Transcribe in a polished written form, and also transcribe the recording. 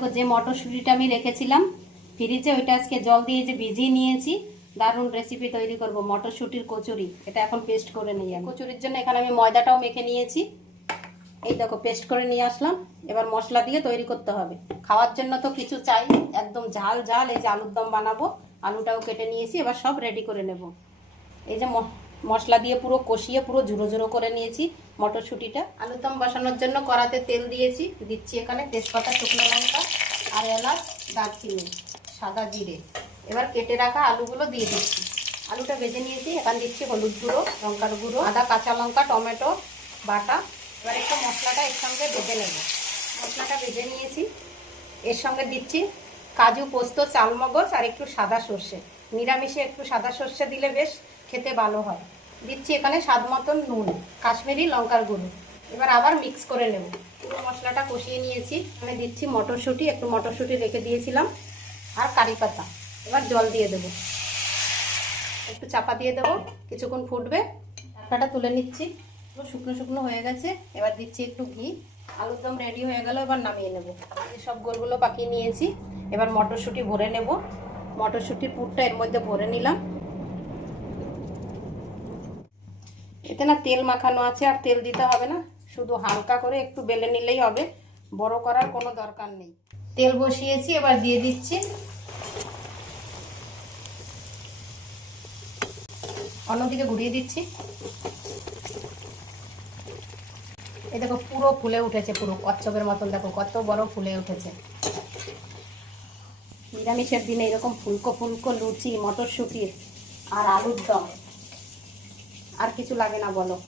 দেখো যে মটরশুঁটিটা আমি রেখেছিলাম ফ্রিজে, ওইটা আজকে জল দিয়ে যে ভিজিয়ে নিয়েছি। দারুণ রেসিপি তৈরি করব মটরশুঁটির কচুরি। এটা এখন পেস্ট করে নিই। কচুরির জন্য এখানে আমি ময়দাটাও মেখে নিয়েছি। এই দেখো পেস্ট করে নিয়ে আসলাম। এবার মশলা দিয়ে তৈরি করতে হবে। খাওয়ার জন্য তো কিছু চাই, একদম ঝাল ঝাল। এই যে আলুর দম বানাবো, আলুটাও কেটে নিয়েছি। এবার সব রেডি করে নেব। এই যে মশলা দিয়ে পুরো কষিয়ে পুরো ঝুড়ো ঝুড়ো করে নিয়েছি মটরশুঁটিটা। আলুর দম বসানোর জন্য কড়াতে তেল দিয়েছি। দিচ্ছি এখানে তেজপাতা, শুকনো লঙ্কা আর এলাচ, দারচিনি, সাদা জিরে। এবার কেটে রাখা আলুগুলো দিয়ে দিচ্ছি। আলুটা ভেজে নিয়েছি। এখানে দিচ্ছি হলুদ গুঁড়ো, লঙ্কার গুঁড়ো, আদা, কাঁচা লঙ্কা, টমেটো বাটা। এবার একটু মশলাটা এর সঙ্গে ভেজে নেব। মশলাটা ভেজে নিয়েছি। এর সঙ্গে দিচ্ছি কাজু, পোস্ত, চালমগজ আর একটু সাদা সর্ষে। নিরামিষে একটু সাদা সর্ষে দিলে বেশ খেতে ভালো হয়। দিচ্ছি এখানে স্বাদ মতন নুন, কাশ্মীরি লঙ্কার গুঁড়ো। এবার আবার মিক্স করে নেব। পুরো মশলাটা কষিয়ে নিয়েছি। এখানে দিচ্ছি মটরশুঁটি, একটু মটরশুঁটি রেখে দিয়েছিলাম, আর কারি পাতা। এবার জল দিয়ে দেবো, একটু চাপা দিয়ে দেবো, কিছুক্ষণ ফুটবে। ঢাকনাটা তুলে নিচ্ছি। পুরো শুকনো শুকনো হয়ে গেছে। এবার দিচ্ছি একটু ঘি। আলুর দম রেডি হয়ে গেল। এবার নামিয়ে নেব। সব গোলগুলো পাকিয়ে নিয়েছি। এবার মটরশুঁটি ভরে নেব। মটরশুঁটির পুরটা এর মধ্যে ভরে নিলাম। এতে না তেল মাখানো আছে, আর তেল দিতে হবে না। শুধু হালকা করে একটু বেলে নিলেই হবে, বড় করার কোনো দরকার নেই। তেল বসিয়েছি, এবার দিয়ে দিচ্ছি। অন্যদিকে ঘুরিয়ে দিচ্ছি। এই দেখো পুরো ফুলে উঠেছে, পুরো কচ্ছপের মতন। দেখো কত বড় ফুলে উঠেছে। নিরামিষের দিনে এরকম ফুলকো ফুলকো লুচি, মটরশুঁটির আর আলুর দম, আর কিছু লাগে না বলো।